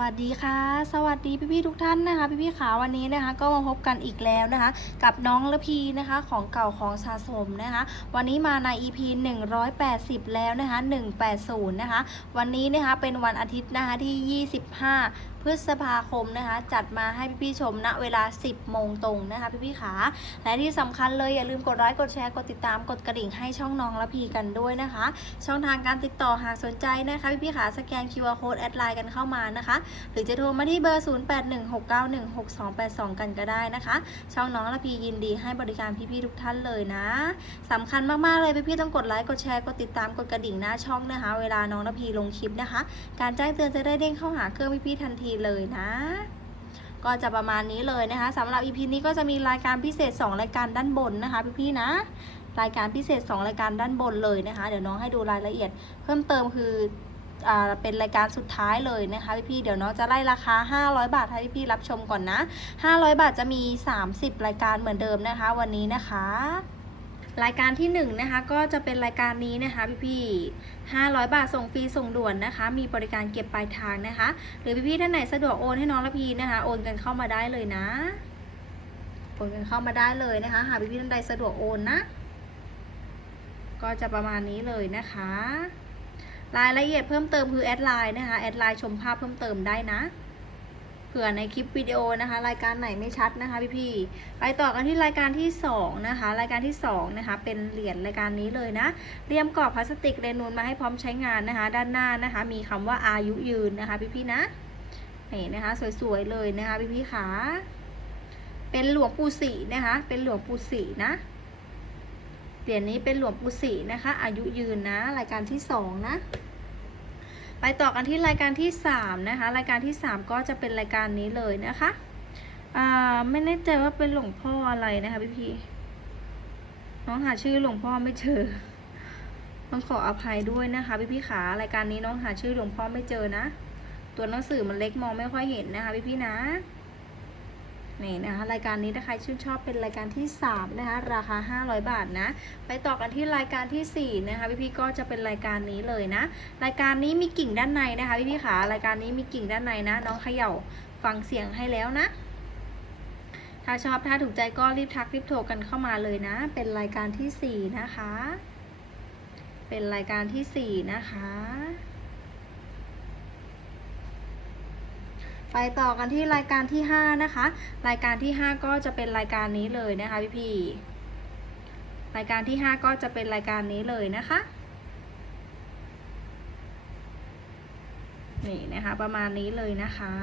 สวัสดีค่ะ สวัสดีพี่ๆทุกท่านนะคะ พี่ๆขาวันนี้นะคะ ก็มาพบกันอีกแล้วนะคะ กับน้องละพีนะคะของเก่าของสะสมนะคะ วันนี้มาใน EP 180 แล้วนะคะ 180 นะคะ วันนี้นะคะเป็นวันอาทิตย์นะคะที่ 25 ฤษภาคมนะคะ จัดมาให้พี่ๆชมณเวลา 10 โมงตรงนะคะ พี่ๆขาและที่สำคัญเลยอย่าลืมกดไลค์กดแชร์กดติดตามกดกระดิ่งให้ช่องน้องละพีกันด้วยนะคะ ช่องทางการติดต่อหากสนใจนะคะ พี่ๆขาสแกน QR Code แอดไลน์กันเข้ามานะคะ หรือจะโทรมาที่เบอร์ 0816916282 กันก็ได้นะคะ ช่องน้องละพียินดีให้บริการพี่ๆทุกท่านเลยนะสำคัญมากๆเลยพี่ๆต้องกดไลค์กดแชร์กดติดตามกดกระดิ่งหน้าช่องนะคะ เวลาน้องละพีลงคลิปนะคะ การแจ้งเตือนจะได้เด้งเข้าหาเครื่องพี่ๆทันทีเลยนะ ก็จะประมาณนี้เลยนะคะสำหรับ EP นี้ก็จะมีรายการพิเศษ 2 รายการด้านบนนะคะพี่ๆนะรายการพิเศษ 2 รายการด้านบนเลยนะคะ เดี๋ยวน้องให้ดูรายละเอียด เพิ่มเติมคือเป็นรายการสุดท้ายเลยนะคะพี่ๆเดี๋ยวน้องจะไล่ราคา 500 บาทให้พี่ๆรับชมก่อนนะ 500 บาทจะมี 30 รายการเหมือนเดิมนะคะ วันนี้นะคะ รายการที่1นงนะคะก็จะเป็นรายการนี้นะคะพี่ๆ500 บาทส่งฟรีส่งด่วนนะคะ มีบริการเก็บปลายทางนะคะ หรือพี่ๆท่านไหนสะดวกโอนให้น้องละพีนะคะ โอนกันเข้ามาได้เลยนะ โอนกันเข้ามาได้เลยนะคะ หากพี่ๆท่านใดสะดวกโอนนะ ก็จะประมาณนี้เลยนะคะ รายละเอียดเพิ่มเติมคือแอดไลน์นะคะ แอดไลน์ชมภาพเพิ่มเติมได้นะ เผื่อในคลิปวิดีโอนะคะ รายการไหนไม่ชัดนะคะ พี่ๆไปต่อกันที่รายการที่2นะคะ รายการที่2นะคะ เป็นเหรียญรายการนี้เลยนะเรียมกรอบพลาสติกเรนูนมาให้พร้อมใช้งานนะคะ ด้านหน้านะคะ มีคำว่าอายุยืนนะคะ พี่ๆนะนี่นะคะ สวยๆเลยนะคะ พี่ๆขาเป็นหลวงปู่ศรีนะคะ เป็นหลวงปู่ศรีนะเหรียญนี้เป็นหลวงปู่ศรีนะคะ อายุยืนนะ รายการที่สองนะ ไปต่อกันที่รายการที่สามนะคะ รายการที่สามก็จะเป็นรายการนี้เลยนะคะอ่าไม่แน่ใจว่าเป็นหลวงพ่ออะไรนะคะพี่พี่น้องหาชื่อหลวงพ่อไม่เจอต้องขออภัยด้วยนะคะ พี่พี่ขารายการนี้น้องหาชื่อหลวงพ่อไม่เจอนะ ตัวหนังสือมันเล็กมองไม่ค่อยเห็นนะคะ พี่พี่นะ นี่นะคะรายการนี้ถ้าใครชื่นชอบเป็นรายการที่ 3 นะคะ ราคา 500 บาทนะ ไปต่อกันที่รายการที่ 4 นะคะพี่ๆก็จะเป็นรายการนี้เลยนะ รายการนี้มีกิ่งด้านในนะคะพี่พี่ขารายการนี้มีกิ่งด้านในนะ น้องเขย่าฟังเสียงให้แล้วนะ ถ้าชอบถ้าถูกใจก็รีบทักรีบโทรกันเข้ามาเลยนะ เป็นรายการที่ 4 นะคะ เป็นรายการที่ 4 นะคะ ไปต่อกันที่รายการที่ 5 นะคะ รายการที่ 5 ก็จะเป็นรายการนี้เลยนะคะพี่พี่รายการที่ 5 ก็จะเป็นรายการนี้เลยนะคะนี่นะคะประมาณนี้เลยนะคะ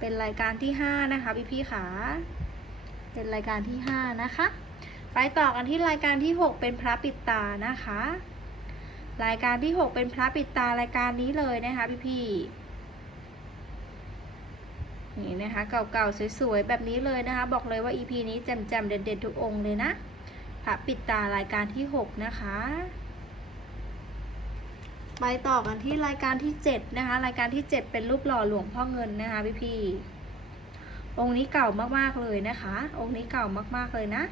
เป็นรายการที่ 5 นะคะพี่พี่ขาเป็นรายการที่ 5 นะคะ ไปต่อกันที่รายการที่ 6 เป็นพระปิดตานะคะ รายการที่ 6 เป็นพระปิดตารายการนี้เลยนะคะพี่พี่นี่นะคะเก่าๆสวยๆแบบนี้เลยนะคะ บอกเลยว่า EP นี้แจ่มๆเด็ดๆทุกองค์เลยนะพระปิดตารายการที่ 6 นะคะ ไปต่อกันที่รายการที่ 7 นะคะ รายการที่ 7 เป็นรูปหล่อหลวงพ่อเงินนะคะพี่พี่องค์นี้เก่ามากๆเลยนะคะ องค์นี้เก่ามากๆเลยนะ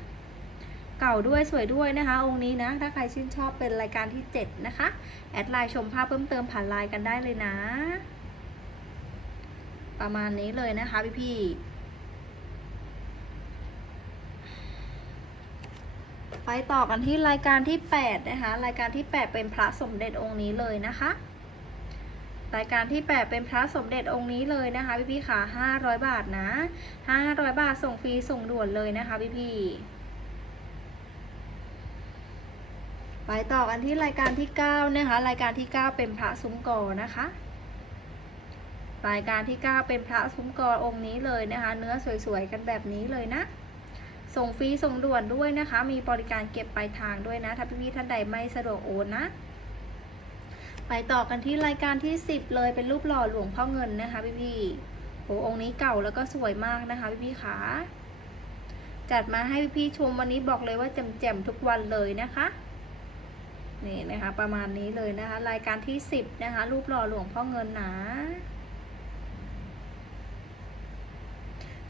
เก่าด้วยสวยด้วยนะคะ องค์นี้นะ ถ้าใครชื่นชอบเป็นรายการที่ 7 นะคะ แอดไลน์ชมภาพเพิ่มเติมผ่านไลน์กันได้เลยนะ ประมาณนี้เลยนะคะพี่พี่ไปต่อกันที่รายการที่ 8 นะคะ รายการที่ 8 เป็นพระสมเด็จองค์นี้เลยนะคะ รายการที่ 8 เป็นพระสมเด็จองค์นี้เลยนะคะ พี่พี่ค่ะ500 บาทนะ 500 บาทส่งฟรีส่งด่วนเลยนะคะ พี่พี่ๆ ไปต่อกันที่รายการที่9นะคะ รายการที่ 9 เป็นพระซุ้มกอนะคะ รายการที่ 9 เป็นพระซุ้มกอองค์นี้เลยนะคะ เนื้อสวยๆกันแบบนี้เลยนะ ส่งฟรีส่งด่วนด้วยนะคะ มีบริการเก็บปลายทางด้วยนะ ถ้าพี่ๆท่านใดไม่สะดวกโอนนะ ไปต่อกันที่รายการที่ 10 เลยเป็นรูปหล่อหลวงพ่อเงินนะคะพี่ๆโอ้องค์นี้เก่าแล้วก็สวยมากนะคะพี่ๆขาจัดมาให้พี่ๆชมวันนี้บอกเลยว่าแจ่มๆทุกวันเลยนะคะ นี่นะคะประมาณนี้เลยนะคะ รายการที่ 10 นะคะ รูปหล่อหลวงพ่อเงินหนา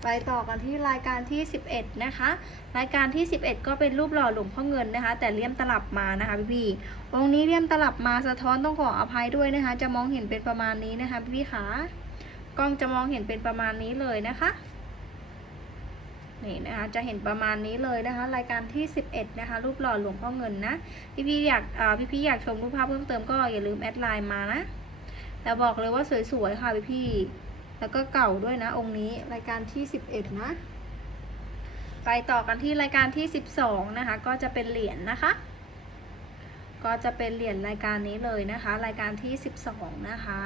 ไปต่อกันที่รายการที่ 11 นะคะ รายการที่ 11 ก็เป็นรูปหล่อหลวงพ่อเงินนะคะ แต่เลี่ยมตลับมานะคะพี่พี่ๆองค์นี้เลี่ยมตลับมาสะท้อนต้องขออภัยด้วยนะคะ จะมองเห็นเป็นประมาณนี้นะคะพี่พี่ๆคะกล้องจะมองเห็นเป็นประมาณนี้เลยนะคะ นี่นะคะจะเห็นประมาณนี้เลยนะคะ รายการที่ 11 นะคะ รูปหล่อหลวงพ่อเงินนะพี่พี่ๆอยากพี่พี่อยากชมรูปภาพเพิ่มเติมก็อย่าลืมแอดไลน์มานะแต่บอกเลยว่าสวยๆค่ะพี่พี่ๆแล้วก็เก่าด้วยนะ องค์นี้รายการที่ 11 นะ ไปต่อกันที่รายการที่ 12 นะคะ ก็จะเป็นเหรียญนะคะ ก็จะเป็นเหรียญรายการนี้เลยนะคะ รายการที่ 12 นะคะ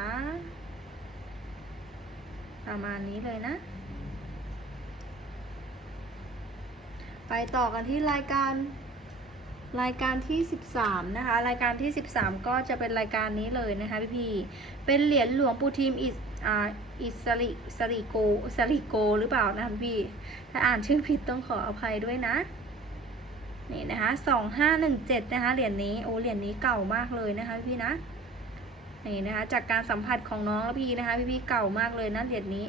ประมาณนี้เลยนะ ไปต่อกันที่รายการรายการที่ 13 นะคะ รายการที่ 13 ก็จะเป็นรายการนี้เลยนะคะพี่พี่เป็นเหรียญหลวงปู่ทิมอิสอ่าอิสริสริโกสริโกหรือเปล่านะคะพี่ ถ้าอ่านชื่อผิดต้องขออภัยด้วยนะ นี่นะคะสองห้าหนึ่งเจ็ดนะคะ เหรียญนี้ โอ้เหรียญนี้เก่ามากเลยนะคะพี่นะ นี่นะคะ จากการสัมผัสของน้องแล้วพี่นะคะ พี่พี่เก่ามากเลยนะเหรียญนี้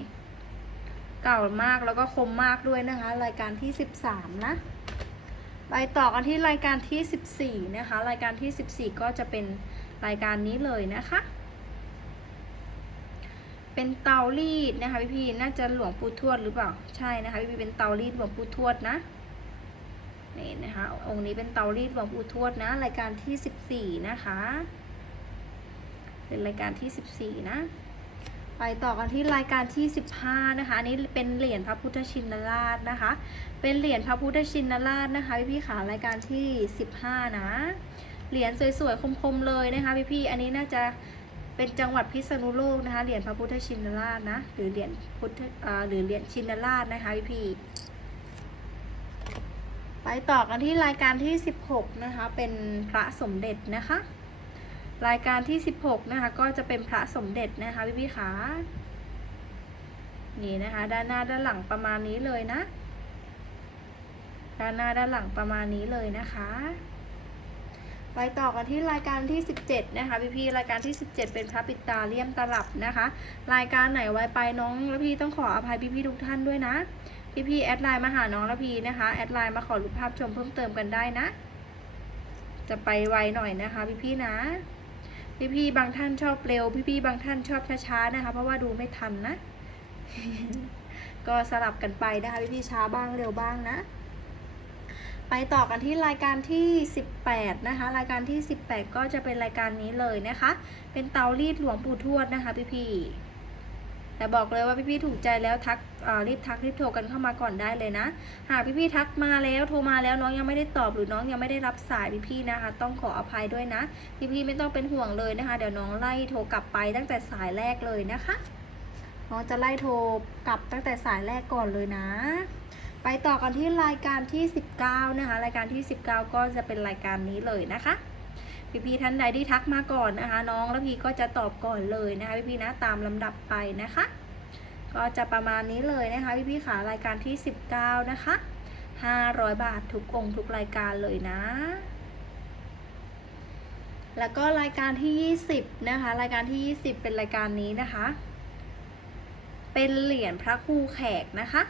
เก่ามากแล้วก็คมมากด้วยนะคะ รายการที่สิบสามนะ ไปต่อกันที่รายการที่สิบสี่นะคะ รายการที่สิบสี่ก็จะเป็นรายการนี้เลยนะคะ เป็นเตารีดนะคะพี่พี่ๆน่าจะหลวงปู่ทวดหรือเปล่า ใช่นะคะพี่พี่เป็นเตารีดหลวงปู่ทวดนะนี่นะคะ องค์นี้เป็นเตารีดหลวงปู่ทวดนะ รายการที่สิบสี่นะคะ เป็นรายการที่สิบสี่นะ ไปต่อกันที่รายการที่สิบห้านะคะ อันนี้เป็นเหรียญพระพุทธชินราชนะคะ เป็นเหรียญพระพุทธชินราชนะคะพี่พี่ๆขารายการที่สิบห้านะ เหรียญสวยๆคมๆเลยนะคะพี่พี่ๆอันนี้น่าจะเป็นจังหวัดพิษณุโลกนะคะเหรียญพระพุทธชินราชนะ หรือเหรียญพุทธอ่าหรือเหรียญชินราชนะคะพี่พี่ๆไปต่อกันที่รายการที่สิบหกนะคะ เป็นพระสมเด็จนะคะ รายการที่สิบหกนะคะ ก็จะเป็นพระสมเด็จนะคะพี่พี่ๆขานี่นะคะ ด้านหน้าด้านหลังประมาณนี้เลยนะ ด้านหน้าด้านหลังประมาณนี้เลยนะคะ ไปต่อกันที่รายการที่ 17 นะคะพี่พี่ๆรายการที่ 17 เป็นพระปิดตาเลี่ยมตลับนะคะ รายการไหนไว้ไปน้องและพี่ต้องขออภัยพี่พี่ๆทุกท่านด้วยนะพี่พี่ๆแอดไลน์มาหาน้องและพี่นะคะแอดไลน์มาขอรูปภาพชมเพิ่มเติมกันได้นะ จะไปไวหน่อยนะคะพี่พี่ๆนะ พี่พี่ๆบางท่านชอบเร็วพี่พี่ๆบางท่านชอบช้าๆนะคะ เพราะว่าดูไม่ทันนะ ก็สลับกันไปนะคะพี่พี่ๆช้าบ้างเร็วบ้างนะ ไปต่อกันที่รายการที่ 18 นะคะ รายการที่ 18 ก็จะเป็นรายการนี้เลยนะคะ เป็นเตารีดหลวงปู่ทวดนะคะพี่พี่ๆ แต่บอกเลยว่าพี่ๆถูกใจแล้วทักอ่อรีบทักรีบโทรกันเข้ามาก่อนได้เลยนะ หากพี่ๆทักมาแล้วโทรมาแล้วน้องยังไม่ได้ตอบหรือน้องยังไม่ได้รับสายพี่ๆนะคะ ต้องขออภัยด้วยนะพี่พี่ๆไม่ต้องเป็นห่วงเลยนะคะ เดี๋ยวน้องไล่โทรกลับไปตั้งแต่สายแรกเลยนะคะน้องจะไล่โทรกลับตั้งแต่สายแรกก่อนเลยนะ ไปต่อกันที่รายการที่ 19 นะคะ รายการที่ 19 ก็จะเป็นรายการนี้เลยนะคะ พี่ๆท่านใดที่ทักมาก่อนนะคะ น้องแล้วพี่ก็จะตอบก่อนเลยนะคะพี่ๆนะตามลำดับไปนะคะ ก็จะประมาณนี้เลยนะคะพี่ๆขารายการที่ 19 นะคะ 500 บาททุกองค์ทุกรายการเลยนะ แล้วก็รายการที่ 20 นะคะ รายการที่ 20 เป็นรายการนี้นะคะ เป็นเหรียญพระครูแขกนะคะ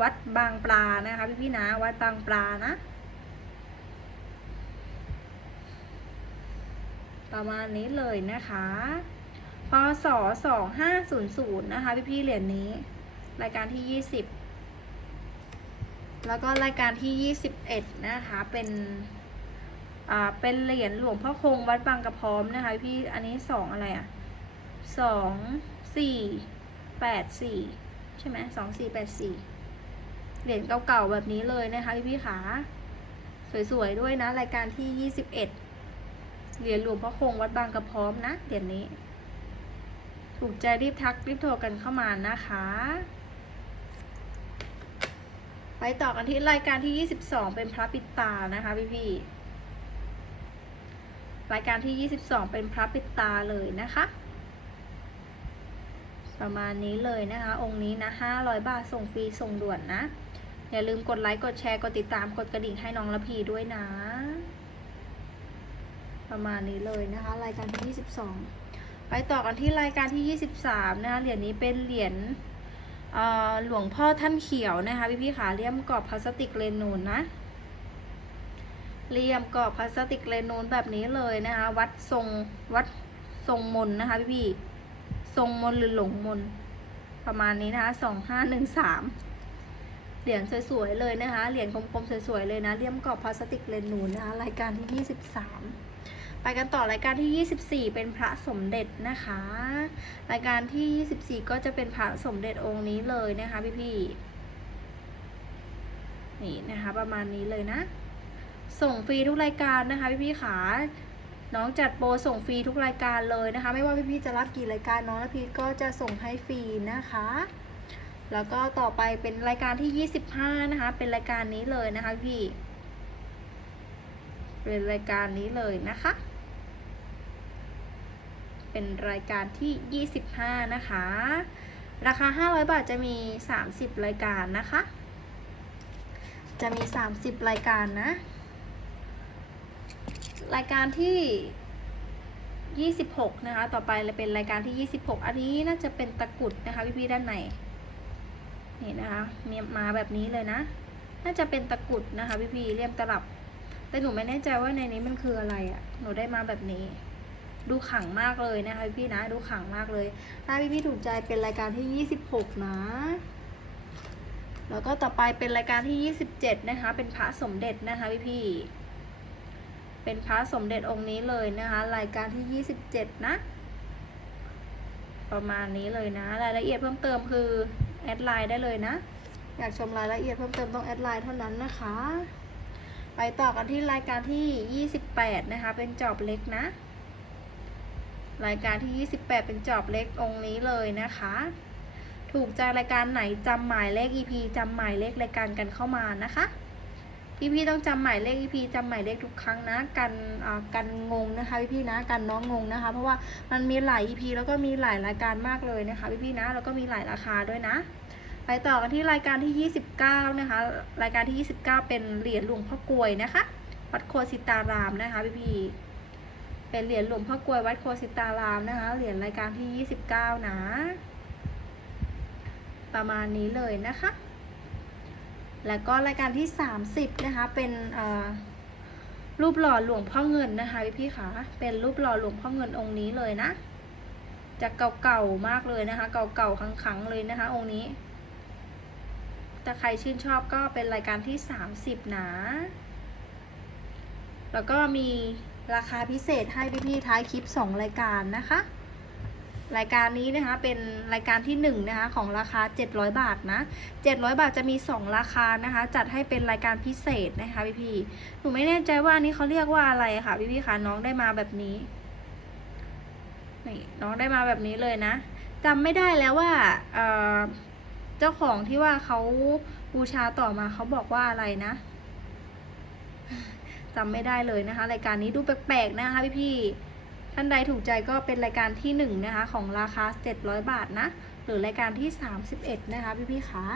วัดบางปลานะคะพี่พี่ๆนะ วัดบางปลานะ ประมาณนี้เลยนะคะพศสองห้าศูนย์ศูนย์นะคะพี่พี่ๆเหรียญนี้ รายการที่ยี่สิบแล้วก็รายการที่ยี่สิบเอ็ดนะคะ เป็น อ่า เป็นเหรียญหลวงพ่อคงวัดบางกระพร้อมนะคะ พี่ อันนี้สองอะไรอะสองสี่แปดสี่ใช่ไหมสองสี่แปดสี่เหรียญเก่าๆแบบนี้เลยนะคะ พี่ๆขา สวยๆด้วยนะ รายการที่ยี่สิบ เดเหรียญหลวงพ่อคงวัดบางกระพร้อมนะเหรียญนี้ ถูกใจรีบทักรีบโทรกันเข้ามานะคะ ไปต่อกันที่รายการที่ยี่สิบสองเป็นพระปิดตานะคะพี่พี่ๆรายการที่ยี่สิบสองเป็นพระปิดตาเลยนะคะ ประมาณนี้เลยนะคะ องค์นี้นะห้าร้อยบาทส่งฟรีส่งด่วนนะ อย่าลืมกดไลค์ กดแชร์ กดติดตาม กดกระดิ่งให้น้องละพีด้วยนะ ประมาณนี้เลยนะคะ รายการที่ 22 ไปต่อกันที่รายการที่ 23 นะคะ เหรียญนี้เป็นเหรียญหลวงพ่อท่านเขียวนะคะ พี่พี่ขาเลี่ยมกรอบพลาสติกเรนูนนะเลี่ยมกรอบพลาสติกเรนูนแบบนี้เลยนะคะ วัดทรงวัดทรงมนนะคะพี่พี่ทรงมนหรือหลงมนประมาณนี้นะคะสองห้าหนึ่งสาม เหรียญสวยๆเลยนะคะ เหรียญกลมๆสวยๆเลยนะเลี่ยมกรอบพลาสติกเลนนูนนะคะรายการที่ยี่สิบสามไปกันต่อรายการที่ 24 เป็นพระสมเด็จนะคะ รายการที่ 24 ก็จะเป็นพระสมเด็จองค์นี้เลยนะคะพี่ๆนี่นะคะประมาณนี้เลยนะ ส่งฟรีทุกรายการนะคะพี่ๆขาน้องจัดโปรส่งฟรีทุกรายการเลยนะคะ ไม่ว่าพี่ๆจะรับกี่รายการน้องและพี่ก็จะส่งให้ฟรีนะคะ แล้วก็ต่อไปเป็นรายการที่ 25 นะคะ เป็นรายการนี้เลยนะคะพี่ เป็นรายการนี้เลยนะคะ เป็นรายการที่ 25 นะคะ ราคา 500 บาทจะมี 30 รายการนะคะ จะมี 30 รายการนะ รายการที่26 นะคะ ต่อไปเป็นรายการที่ 26 อันนี้น่าจะเป็นตะกรุดนะคะพี่ๆด้านใน นี่นะคะเมียมาแบบนี้เลยนะ น่าจะเป็นตะกุดนะคะพี่ๆเลี่ยมตลับ แต่หนูไม่แน่ใจว่าในนี้มันคืออะไรอะ่ะ หนูได้มาแบบนี้ ดูขังมากเลยนะคะพี่นะ ดูขังมากเลย ถ้าพี่ๆถูกใจเป็นรายการที่ 26 นะ แล้วก็ต่อไปเป็นรายการที่ 27 นะคะ เป็นพระสมเด็จนะคะพี่ๆเป็นพระสมเด็จองค์นี้เลยนะคะ รายการที่ 27 นะประมาณนี้เลยนะ รายละเอียดเพิ่มเติมคือ แอดไลน์ได้เลยนะ อยากชมรายละเอียดเพิ่มเติมต้องแอดไลน์เท่านั้นนะคะ ไปต่อกันที่รายการที่ 28 นะคะ เป็นจอบเล็กนะ รายการที่ 28 เป็นจอบเล็กองค์นี้เลยนะคะ ถูกใจรายการไหนจำหมายเลข EP จำหมายเลขรายการกันเข้ามานะคะ พี่ๆต้องจำหมายเลข EP จำหมายเลขทุกครั้งนะกันอ่ากันงงนะคะพี่ๆนะกันน้องงงนะคะ เพราะว่ามันมีหลาย EP แล้วก็มีหลายรายการมากเลยนะคะพี่ๆนะแล้วก็มีหลายราคาด้วยนะ ไปต่อกันที่รายการที่ 29 นะคะ รายการที่ 29 เป็นเหรียญหลวงพ่อกลวยนะคะวัดโคสิตารามนะคะพี่ๆเป็นเหรียญหลวงพ่อกลวยวัดโคสิตารามนะคะเหรียญรายการที่ 29 นะ ประมาณนี้เลยนะคะ แล้วก็รายการที่ 30 นะคะ เป็นรูปหล่อหลวงพ่อเงินนะคะพี่ๆคะเป็นรูปหล่อหลวงพ่อเงินองค์นี้เลยนะจะเก่าๆมากเลยนะคะ เก่าๆขังๆเลยนะคะ องค์นี้ถ้าใครชื่นชอบก็เป็นรายการที่ 30 นะ แล้วก็มีราคาพิเศษให้พี่ๆท้ายคลิป 2 รายการนะคะ รายการนี้นะคะเป็นรายการที่1นะคะของราคา 700 บาทนะ 700 บาทจะมี 2 ราคานะคะ จัดให้เป็นรายการพิเศษนะคะพี่ๆหนูไม่แน่ใจว่าอันนี้เขาเรียกว่าอะไรค่ะพี่ๆคะน้องได้มาแบบนี้นี่น้องได้มาแบบนี้เลยนะจำไม่ได้แล้วว่าเอ่อเจ้าของที่ว่าเขาบูชาต่อมาเขาบอกว่าอะไรนะจำไม่ได้เลยนะคะ รายการนี้ดูแปลกๆนะคะพี่ๆ ท่านใดถูกใจก็เป็นรายการที่หนึ่งนะคะ ของราคา 700 บาทนะ หรือรายการที่ 31 นะคะ พี่ๆคะ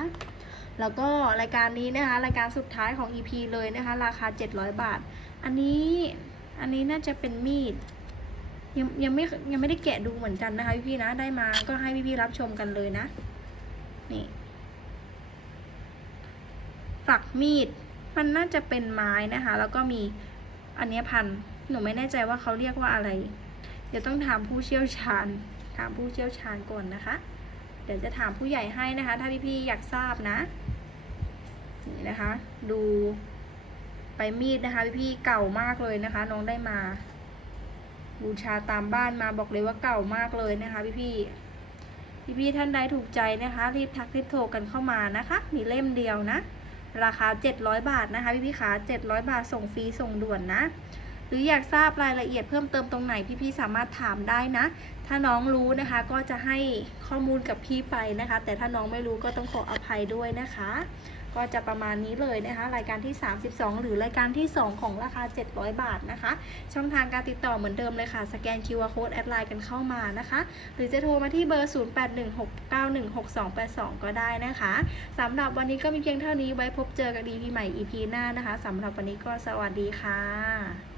แล้วก็รายการนี้นะคะ รายการสุดท้ายของ EP เลยนะคะ ราคา 700 บาท อันนี้อันนี้น่าจะเป็นมีดยังยังไม่ยังไม่ได้แกะดูเหมือนกันนะคะพี่ๆนะได้มาก็ให้พี่ๆรับชมกันเลยนะนี่ฝักมีด มันน่าจะเป็นไม้นะคะ แล้วก็มีอันนี้พันหนูไม่แน่ใจว่าเขาเรียกว่าอะไร เดี๋ยวต้องถามผู้เชี่ยวชาญ ถามผู้เชี่ยวชาญก่อนนะคะ เดี๋ยวจะถามผู้ใหญ่ให้นะคะ ถ้าพี่ๆอยากทราบนะ นี่นะคะ ดูไปมีดนะคะ พี่ๆเก่ามากเลยนะคะ น้องได้มา บูชาตามบ้านมาบอกเลยว่าเก่ามากเลยนะคะ พี่พี่พี่ๆท่านใดถูกใจนะคะ รีบทักรีบโทรกันเข้ามานะคะ มีเล่มเดียวนะ ราคา 700 บาทนะคะ พี่ๆขา700 บาทส่งฟรีส่งด่วนนะ รืออยากทราบรายละเอียดเพิ่มเติมตรงไหนพี่ๆสามารถถามได้นะ ถ้าน้องรู้นะคะก็จะให้ข้อมูลกับพี่ไปนะคะ แต่ถ้าน้องไม่รู้ก็ต้องขออภัยด้วยนะคะ ก็จะประมาณนี้เลยนะคะ รายการที่ 32 หรือรายการที่ 2 ของราคา 700 บาทนะคะ ช่องทางการติดต่อเหมือนเดิมเลยค่ะ สแกน QR Code แอดไลน์กันเข้ามานะคะ หรือจะโทรมาที่เบอร์ 0816916282 ก็ได้นะคะสำหรับวันนี้ก็มีเพียงเท่านี้ไว้พบเจอกันดีพีใหม่ EP หน้านะคะสำหรับวันนี้ก็สวัสดีค่ะ